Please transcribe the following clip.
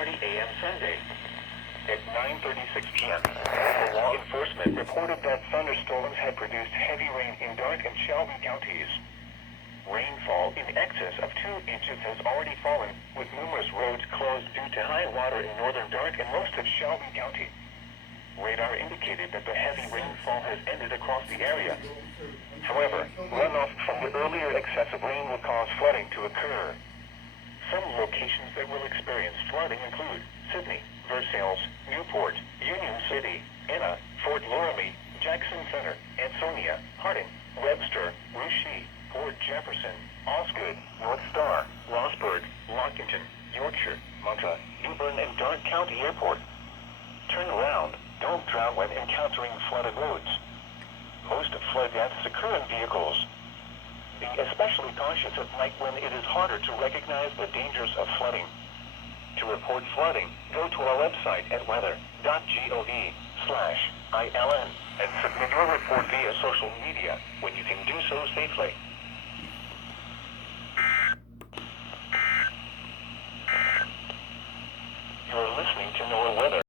11:30 a.m. Sunday. At 9:36 p.m., local law enforcement reported that thunderstorms had produced heavy rain in Darke and Shelby counties. Rainfall in excess of 2 inches has already fallen, with numerous roads closed due to high water in northern Darke and most of Shelby County. Radar indicated that the heavy rainfall has ended across the area. However, runoff from the earlier excessive rain will cause flooding to occur. Some locations that will experience flooding include Sydney, Versailles, Newport, Union City, Enna, Fort Loramie, Jackson Center, Ansonia, Harding, Webster, Russia, Port Jefferson, Osgood, North Star, Rossburg, Lockington, Yorkshire, Monta, Newbern, and Darke County Airport. Turn around. Don't drown when encountering flooded roads. Most flood deaths occur in vehicles. Be especially cautious at night when it is harder to recognize the dangers of flooding. To report flooding, go to our website at weather.gov/ILN and submit your report via social media when you can do so safely.